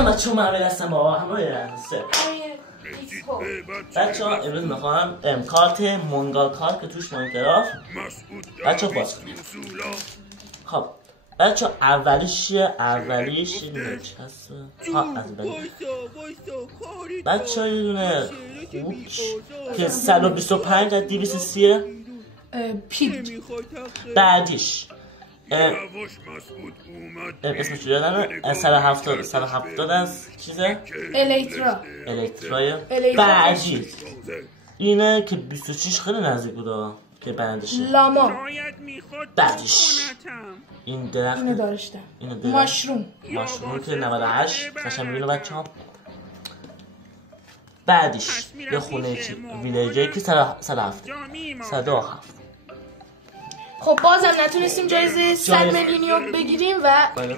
سلام بچه ها، من امیر هستم با همراه رنسه. بچه ها امروز میخوام کارت مونگال کارت که توش ماینکرافت بچه ها باز کنیم. خب بچه ها اولیش چیه؟ اولیش یه دونه چسبه از بلی بچه ها یه دونه خوک که 125 از 230 پیگ. بعدیش اسمش رو یادم 170 از چیزه؟ الکترای بعدی اینه که 26 خیلی نزدیک بوده که بندشه لاما. بعدیش این درخت اینو داشتم. ماشروم که 98 قشنگ میبینه بچه ها. بعدیش یه خونه چی ویلیجی که 107 خب بازم نتونستیم جایزه 100 میلیونیو بگیریم و بله